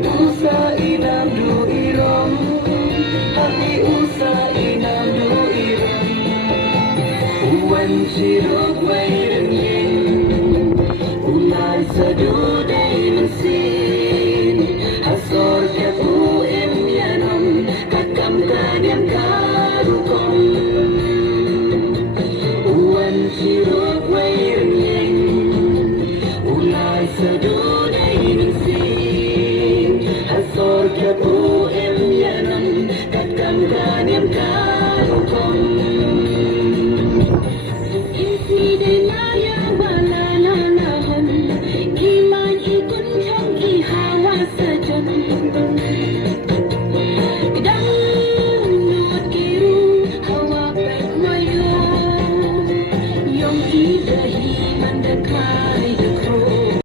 usa inam du irom, hati usa inam du irom. Uwan siruk wairin, ulai sadu day mesin, hasor kapu em yanom, kakam kanyam karukom. Uwan siruk wairin, ulai sadu day mesin, hasor kapu